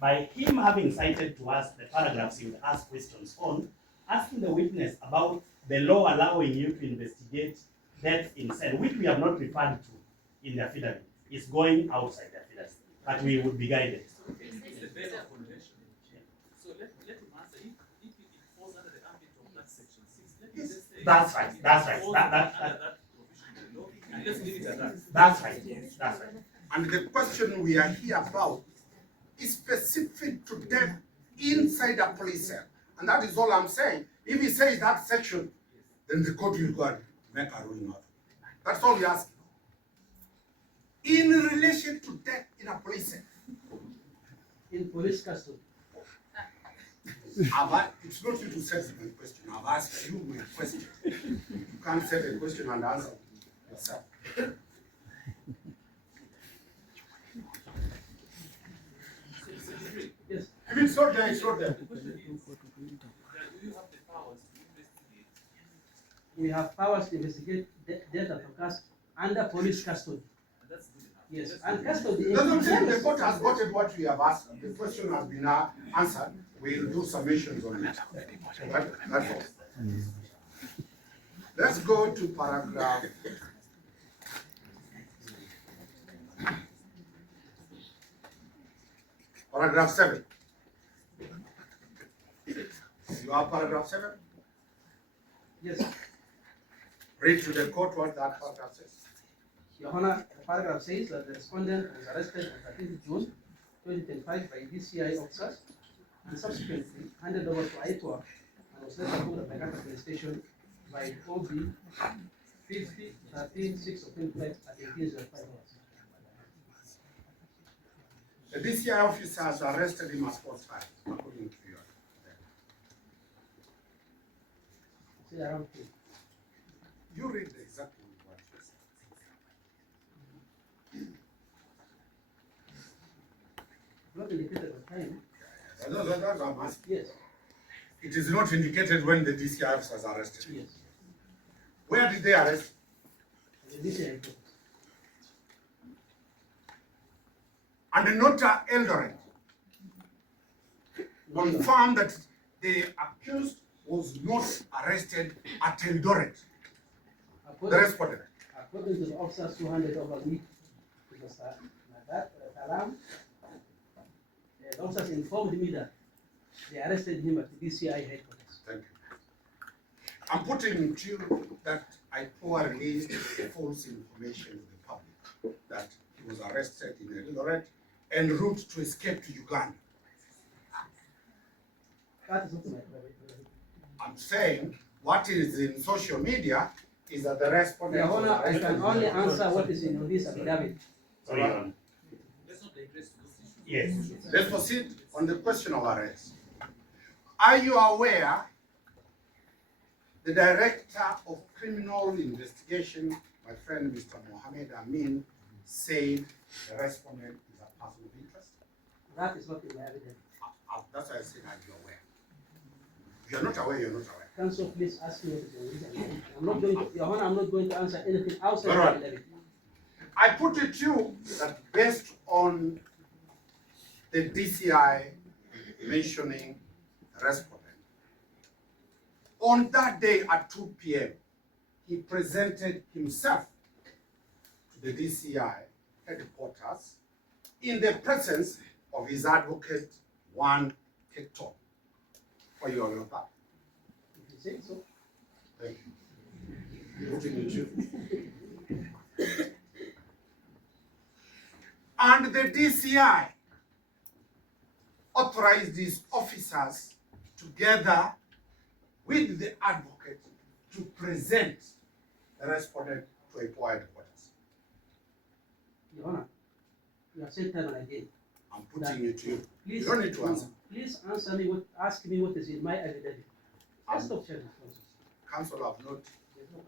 by him having cited to us the paragraphs he would ask questions on, asking the witness about the law allowing you to investigate deaths in cell, which we have not referred to in the affidavit, is going outside the affidavit, but we would be guided. It's the better convention. So let him answer. If it falls under the ambit of that section 6, let me just say. That's right. That's right. That provision of the law, and let's leave it at that. That's right. That's right. And the question we are here about is specific to death inside a police cell. And that is all I'm saying. If he says that section, then the court will go and make a ruling of it. That's all we ask. In relation to death in a police cell. In police custody. It's not you to set my question. I've asked you my question. You can't set a question and answer yourself. Yes. If it's not there, it's not there. The question is, do you have the powers to investigate? We have powers to investigate death that occurs under police custody. And that's good enough. Yes, and custody. Doesn't mean the court has gotten what we have asked. The question has been answered. We'll do submissions on it. That's all. Let's go to paragraph. Paragraph 7. You have paragraph 7? Yes. Read to the court what that paragraph says. Your Honor, the paragraph says that the respondent was arrested on 13th June 2025 by DCI officers and subsequently handed over to IPOA and was later put at the Uganda police station by OB 50 13 6 of 25 at 18:05 hours. The DCI officers arrested him as false fire, according to you. Say around 2. You read exactly what you said. Not indicated the time. That's what I'm asking. Yes. It is not indicated when the DCI officers arrested him. Yes. Where did they arrest? The DCI officers. And the nota Eldoret confirmed that the accused was not arrested at Eldoret. The respondent. According to the officers who handed over me to Mr. Nadat Alam, the officers informed me that they arrested him at the DCI headquarters. Thank you. I'm putting to you that IPOA released false information to the public that he was arrested in Eldoret en route to escape to Uganda. That is not my private. I'm saying what is in social media is that the respondent. Your Honor, I can only answer what is in this affidavit. Sorry, Your Honor. Let's not digress to those issues. Yes. Let's proceed on the question of arrest. Are you aware the Director of Criminal Investigation, my friend Mr. Mohammed Amin, said the respondent is a person of interest? That is not in my evidence. That's why I said, are you aware? If you're not aware, you're not aware. Counsel, please ask me what is in this affidavit. I'm not going to, Your Honor, I'm not going to answer anything outside All the right. affidavit. I put it to you that based on the DCI mentioning the respondent, on that day at 2 p.m., he presented himself to the DCI headquarters in the presence of his advocate, Juan Keton. Are you aware of that? If you say so. Thank you. Putting it to you. And the DCI authorized these officers together with the advocate to present the respondent to IPOA headquarters. Your Honor, you have said time and again. I'm putting it to you. Please, You don't need to answer. Please answer me what, ask me what is in my affidavit. Let's stop sharing. Counsel,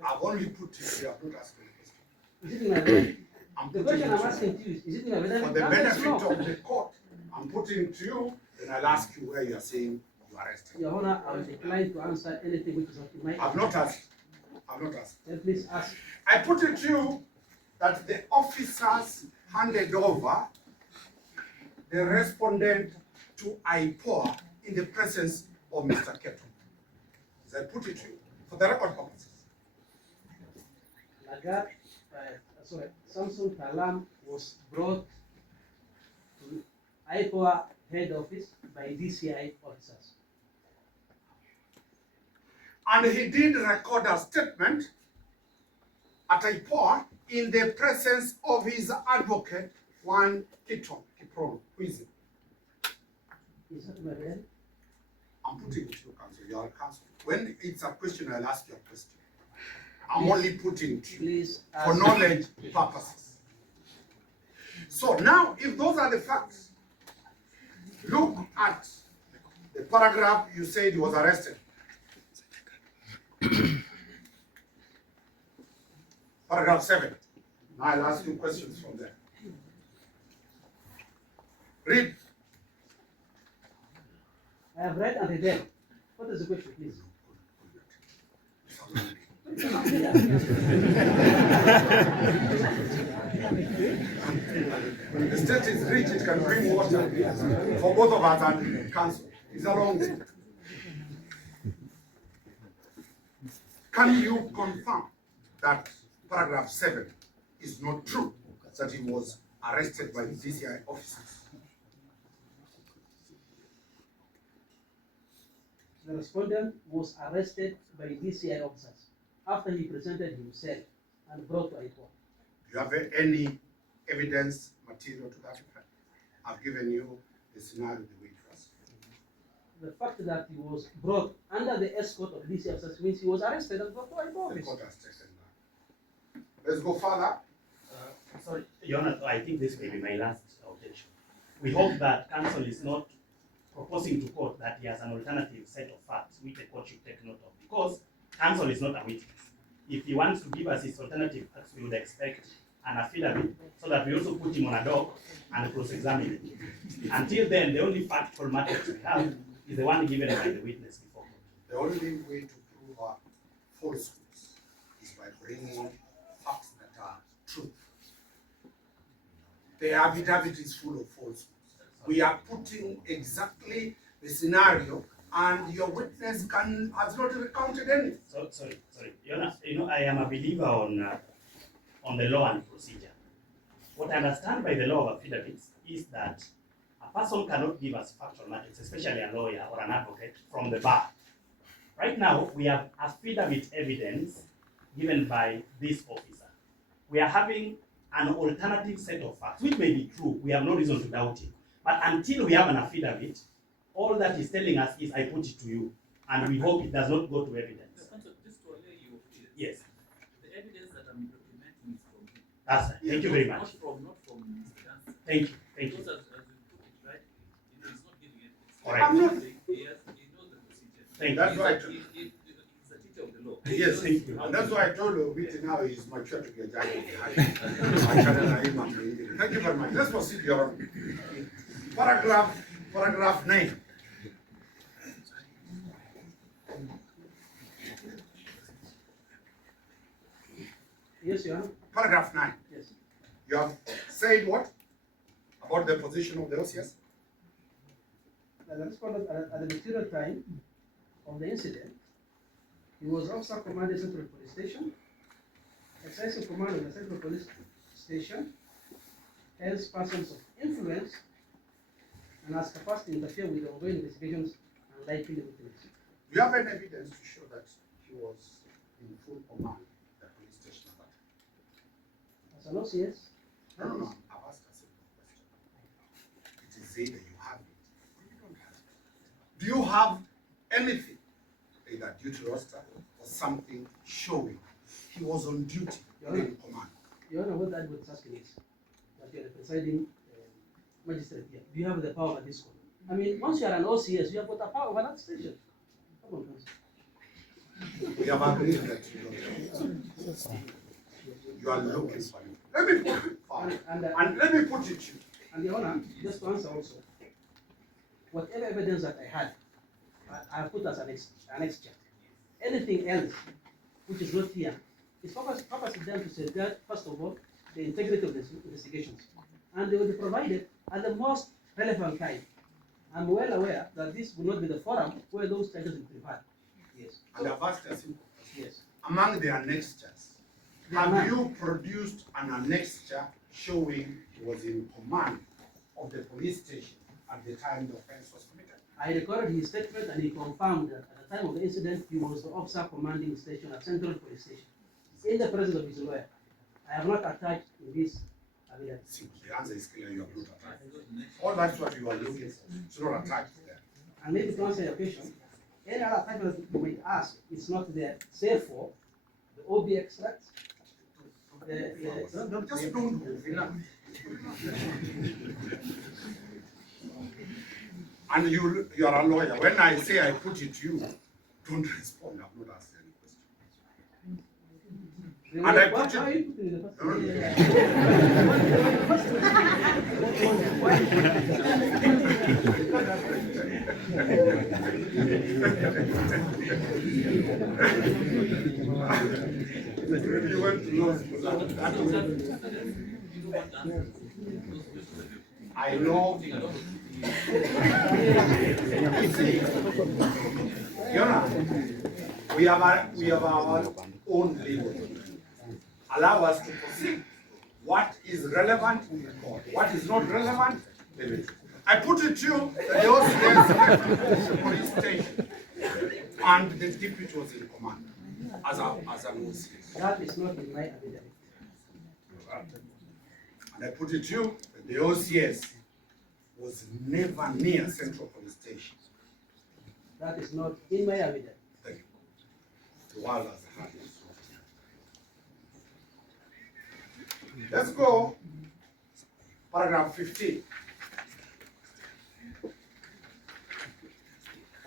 I've only put it, you have not asked me the question. Is it in my affidavit? I'm The putting question it I'm to asking you. to you is it in my affidavit? For the Answer is benefit no. of the court, I'm putting it to you, then I'll ask you where you are saying you arrested. Your Honor, I will decline to answer anything which is not in my I've not asked. I've not asked. Then please ask. I put it to you that the officers handed over the respondent to IPOA in the presence of Mr. Keto. As I put it to you, for the record purposes. Samson Kalam was brought to IPOA head office by DCI officers. And he did record a statement at IPOA in the presence of his advocate, Ojwang Alomst, who is it? Is that my real? I'm putting it to you, counsel. You are counsel. When it's a question, I'll ask you a question. I'm only putting it Please for knowledge purposes. So now, if those are the facts, look at the paragraph you said he was arrested. Paragraph 7. Now I'll ask you questions from there. Read. I have read and read. What is the question, please? The state is rich, it can bring water for both of us and council. It's a long thing. Can you confirm that paragraph 7 is not true, that he was arrested by the DCI officers? The respondent was arrested by DCI officers after he presented himself and brought to IPOA. Do you have any evidence material to that effect? I've given you the scenario the way it was. The fact that he was brought under the escort of DCI officers means he was arrested and brought to IPOA The office. court has taken that. Let's go further. Sorry, Your Honor, I think this may be my last objection. We hope that counsel is not proposing to court that he has an alternative set of facts which the court should take note of, because counsel is not a witness. If he wants to give us his alternative facts, we would expect an affidavit so that we also put him on a dock and cross-examine him. Until then, the only factual matters we have is the one given by the witness before court. The only way to prove a falsehoods is by bringing facts that are truth. The affidavit is full of falsehoods. We are putting exactly the scenario, and your witness has not recounted any. Sorry, Your Honor, I am a believer on the law and procedure. What I understand by the law of affidavits is that a person cannot give us factual matters, especially a lawyer or an advocate, from the bar. Right now, we have affidavit evidence given by this officer. We are having an alternative set of facts, which may be true. We have no reason to doubt it. But until we have an affidavit, all that he's telling us is, I put it to you, and we hope it does not go to evidence. Just to allay your fears. Yes. The evidence that I'm documenting is from him. That's right. Thank you very much. Not from Mr. Dansta. Than't you. Because as you put it right, he's not giving it. Correct. I'm not. He knows the procedure. Thank you. That's right. He's a teacher of the law. Yes, Thank you. and that's why I told you, Viti now is mature to be a judge. Thank you very much. Let's proceed, Your Honor. Paragraph 9. Yes, Your Honor. Paragraph 9. Yes. You have said what? About the position of the OCS? The respondent at the material time of the incident, he was officer commanding Central Police Station, exercising command of the Central Police Station, held persons of influence, and has capacity to interfere with the ongoing investigations and likely witness. Do you have any evidence to show that he was in full command of the police station? As an OCS, No. I've asked a simple question. It is either you have it or you don't have it. Do you have anything, either duty roster or something showing he was on duty in command? Your Honor, what that was asking is that you are the presiding magistrate here. Do you have the power at this court? I mean, once you are an OCS, you have got the power over that station. Come on, counsel. We have agreed that you don't have it. You are looking for it. Let me put it forward. And let me put it to you. And Your Honor, just to answer also, whatever evidence that I had, I have put as an extract. Anything else which is not here, it's purposely done to safeguard, first of all, the integrity of the investigations. And they will be provided at the most relevant time. I'm well aware that this will not be the forum where those charges will be preferred. Yes. And I've asked a simple question. Yes. Among the annexures, There are have none. you produced an annexure showing he was in command of the police station at the time the offense was committed? I recorded his statement and he confirmed that at the time of the incident, he was the officer commanding the station at Central Police Station, in the presence of his lawyer. I have not attached in this evidence. See, the answer is clear, you have not attacked. All that's what you are looking for. It's not attacked there. And maybe to answer your question, any other attachment you might ask, it's not there, save for the OB extract. Just don't move, enough. And you are a lawyer. When I say I put it to you, don't respond. I've not asked any question. And I put Why are it. you putting in the first No, no, place? You went to law school. I know. We have our own legal. Allow us to proceed. What is relevant, what is not relevant, leave it. I put it to you that the OCS left the police station and the deputy was in command as an OCS. That is not in my affidavit. And I put it to you that the OCS was never near Central Police Station. That is not in my affidavit. Thank you. The world has heard it. Let's go. Paragraph 15.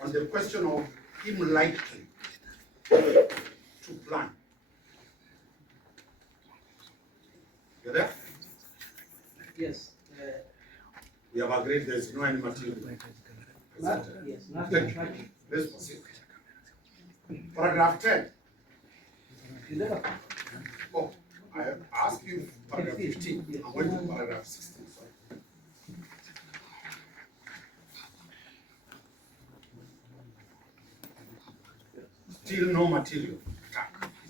On the question of him likely to plan. You there? Yes. We have agreed there is no any material. Yes, nothing. Thank you. Let's proceed. Paragraph 10. You never. Oh, I asked you paragraph 15. I'm going to paragraph 16. Sorry. Still no material.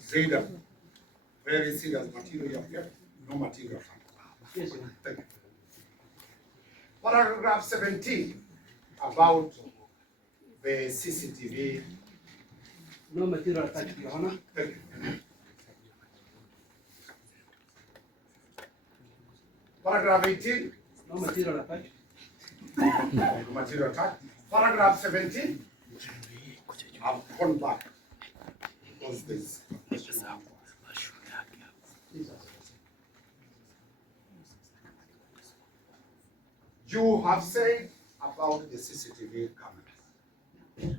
Zeta. Very serious material you have kept. No material. Yes, sir. Thank you. Paragraph 17 about the CCTV. No material attached, Your Honor. Thank you. Paragraph 18, No material attached. no material attack. Paragraph 17, I've gone back because there's a question on Please, sir. You have said about the CCTV cameras.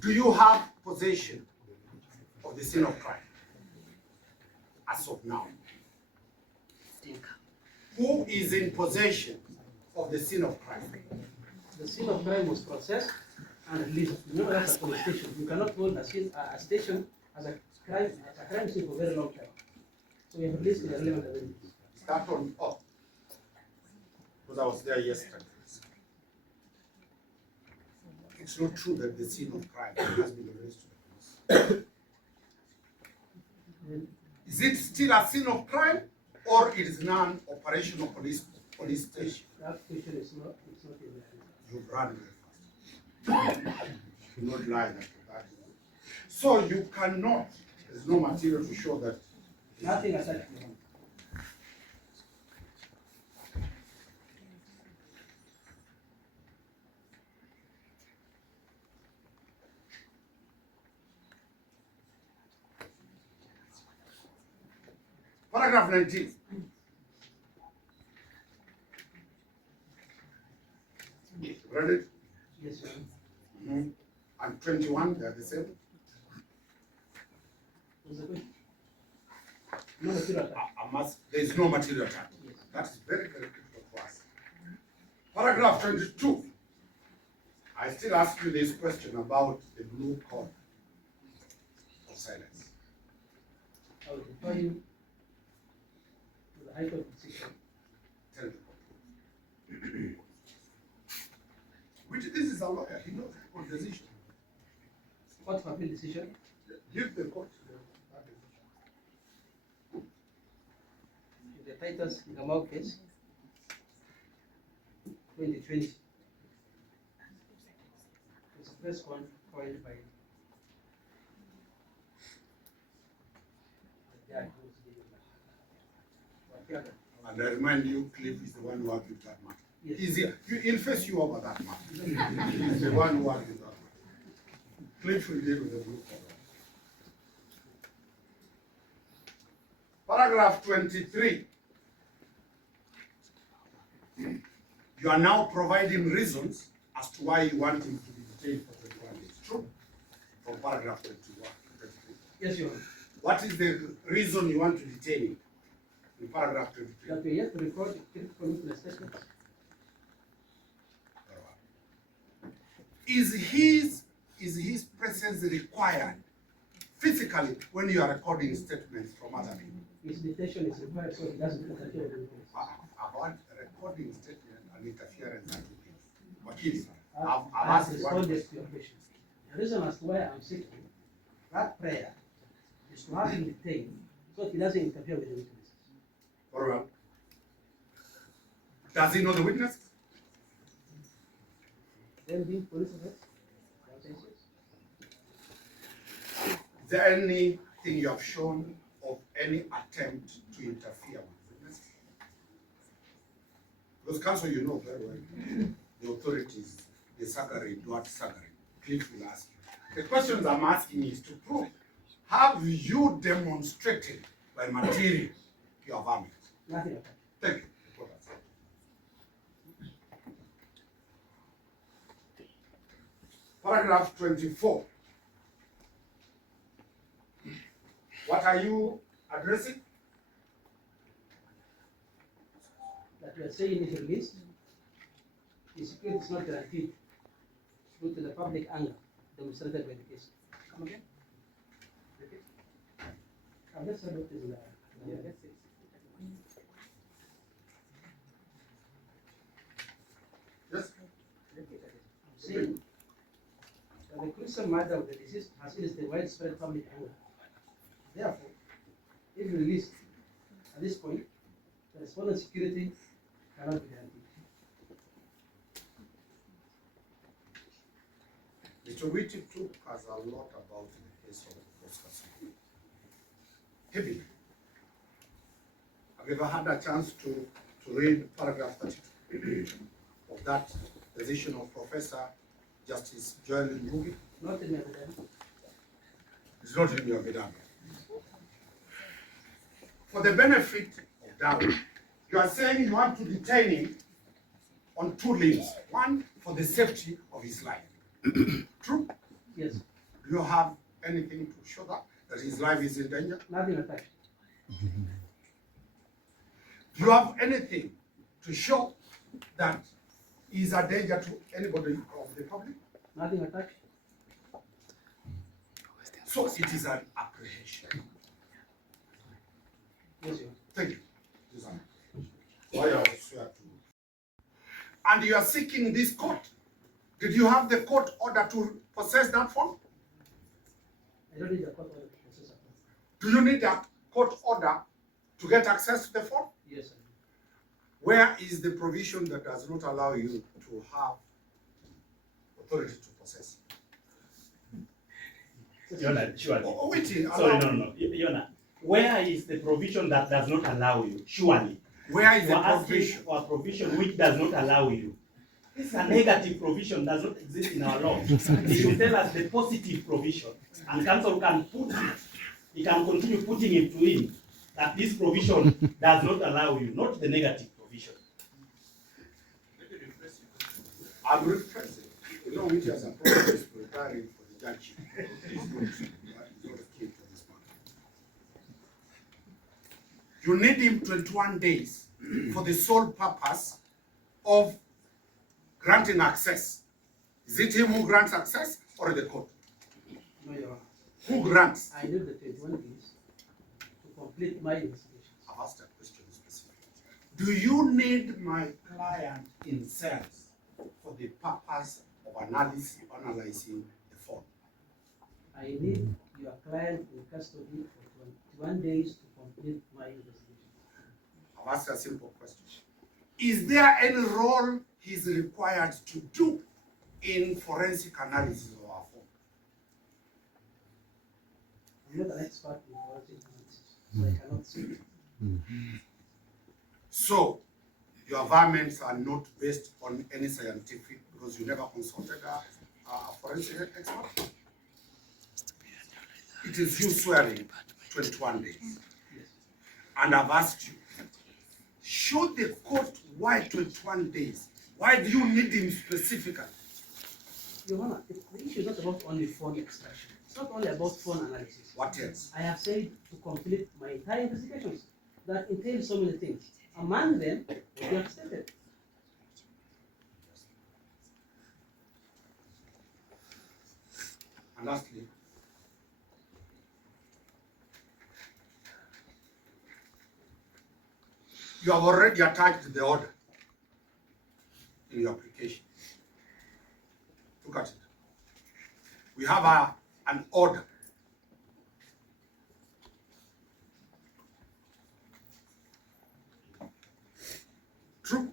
Do you have possession of the scene of crime as of now? Who is in possession of the scene of crime? The scene of crime was processed and released. Remember, that's a police station. You cannot hold a station as a crime scene for a very long time. So we have released the relevant evidence. Start on up. Because I was there yesterday. It's not true that the scene of crime has been released to the police. Is it still a scene of crime or it is non-operational police station? That question is not in the You've run very fast. Do not lie like that. So you cannot, there's no material to show that. nothing attached, Your Honor. Paragraph 19. Read it? Yes, Your Honor. And 21, they are the same. What's the question? No material attached. There is no material attack. Yes. That is very, very critical for us. Paragraph 22. I still ask you this question about the blue code of silence. I will refer you to the High Court decision. Tell the court. is a lawyer. He knows the court decision. Court of appeal decision. Give the court that decision. The Titus Gamau case, 2020. It's the first one filed by the judge who was given that. And I remind you, Cliff is the one who argued that matter. Yes. He's here. He'll face you over that matter. He's the one who argued that matter. Cliff will deal with the blue collar. Paragraph 23. You are now providing reasons as to why you want him to be detained for 21 days. True? From paragraph 21. 23. Yes, Your Honor. What is the reason you want to detain him? In paragraph 23. That we yet to record critical witness statements. Is his presence required physically when you are recording statements from other people? His detention is required so he doesn't interfere with the witness. About recording statement and interference and things. Wakili, I I've have asked one responded question. to your question. The reason as to why I'm seeking that prayer is to have him detained so he doesn't interfere with the witness. Very well. Does he know the witness? Then being police arrest. Is there anything you have shown of any attempt to interfere with the witness? Because counsel, you know very well, the authorities, the Sagari, Duat Sagari, Cliff will ask you. The questions I'm asking is to prove, have you demonstrated by material your verdict? Nothing like that. Thank you. Paragraph 24. What are you addressing? That we are saying is released. His security is not guaranteed due to the public anger demonstrated by the case. Come again? Repeat. Let's say what is in the Yes. saying that the gruesome murder of the deceased has elicited widespread public anger. Therefore, if released at this point, the respondent's security cannot be guaranteed. Mr. Witty took us a lot about the case of Oscar Smith. Heavily. Have you ever had a chance to read paragraph 32 of that decision of Professor Justice Joel Ngugi? Not in evidence. It's not in your Vedanta. For the benefit of doubt, you are saying you want to detain him on two limbs. One, for the safety of his life. True? Yes. Do you have anything to show that his life is in danger? Nothing attached. Do you have anything to show that he is a danger to anybody of the public? Nothing attached. So it is an apprehension. Yes, Your Thank you. It is an apprehension. Why I swear to you. And you are seeking this court. Did you have the court order to possess that phone? I don't need a court order to process a phone. Do you need a court order to get access to the phone? Yes, sir. Where is the provision that does not allow you to have authority to possess? Yona, surely. Waiting, Sorry, no. Yona, where is the provision that does not allow you? Surely. Where is You the are asking provision? for a provision which does not allow you. This is a negative provision, does not exist in our law. It should tell us the positive provision. And counsel can put it, he can continue putting it to him, that this provision does not allow you, not the negative provision. I'm refreshing. You know which has a problem is preparing for the judge. It's not key for this matter. You need him 21 days for the sole purpose of granting access. Is it him who grants access or the court? No, Your Honor. Who grants? I need the 21 days to complete my investigations. I've asked a question specifically. Do you need my client in cells for the purpose of analyzing the phone. I need your client in custody for 21 days to complete my investigation. I'll ask a simple question. Is there any role he's required to do in forensic analysis of our phone? I'm not an expert in forensic analysis, so I cannot say. So, your varmints are not based on any scientific, because you never consulted a forensic expert? It is you swearing 21 days. Yes. And I've asked you, should the court, why 21 days? Why do you need him specifically? Your Honor, the issue is not about only phone extraction. It's not only about phone analysis. What else? I have said to complete my entire investigations that entail so many things. Among them, what you have stated. And lastly, you have already attached the order in your application. Look at it. We have an order. True.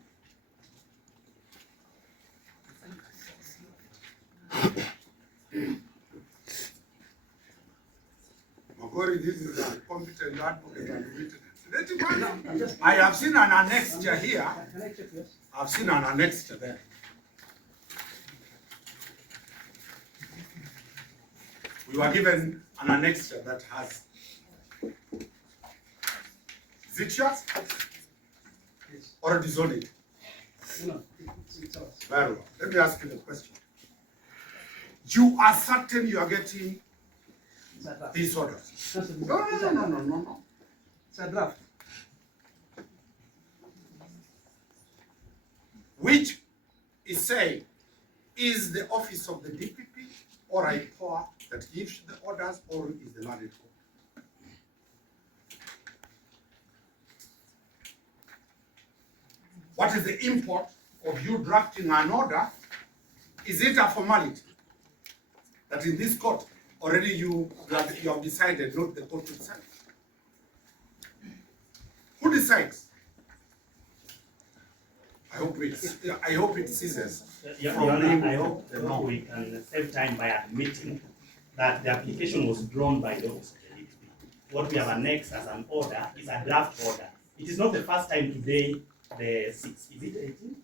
Magori, this is a competent advocate and witness. Let him answer. I have seen an annexure here. Can I check this? I've seen an annexure there. We were given an annexure that has. Is it yours? Yes. Or it is on it? No, it's ours. Very well. Let me ask you the question. You are certain you are getting It's a draft. these orders? That's a- No. It's a draft. Which is saying, is the office of the DPP or IPOA that gives the orders, or is the mandate court? What is the import of you drafting an order? Is it a formality that in this court already you have decided, not the court itself? Who decides? I hope it ceases. Your Honor, I hope we can save time by admitting that the application was drawn by the office of the DPP. What we have annexed as an order is a draft order. It is not the first time today, the 6th, is it 18?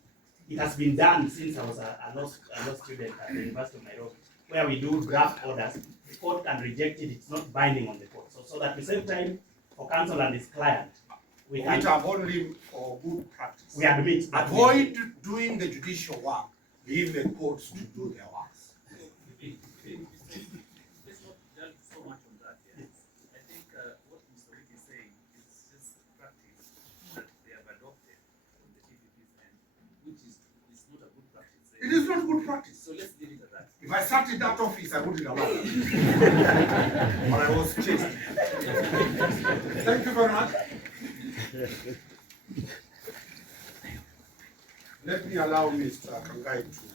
It has been done since I was a law student at the University of Nairobi, where we do draft orders. The court can reject it, it's not binding on the court. So that we save time for counsel and his client. We Which can, are only for good practice. we admit that. Avoid doing the judicial work. Leave the courts to do their works. Let's not delve so much on that. Yeah. I think what Mr. Rick is saying is just practice that they have adopted from the TPP's end, which is not a good practice. It is not good practice. So let's leave it at that. If I sat in that office, I wouldn't allow it. But I was chased. Thank you very much. Let me allow Mr. Kangai to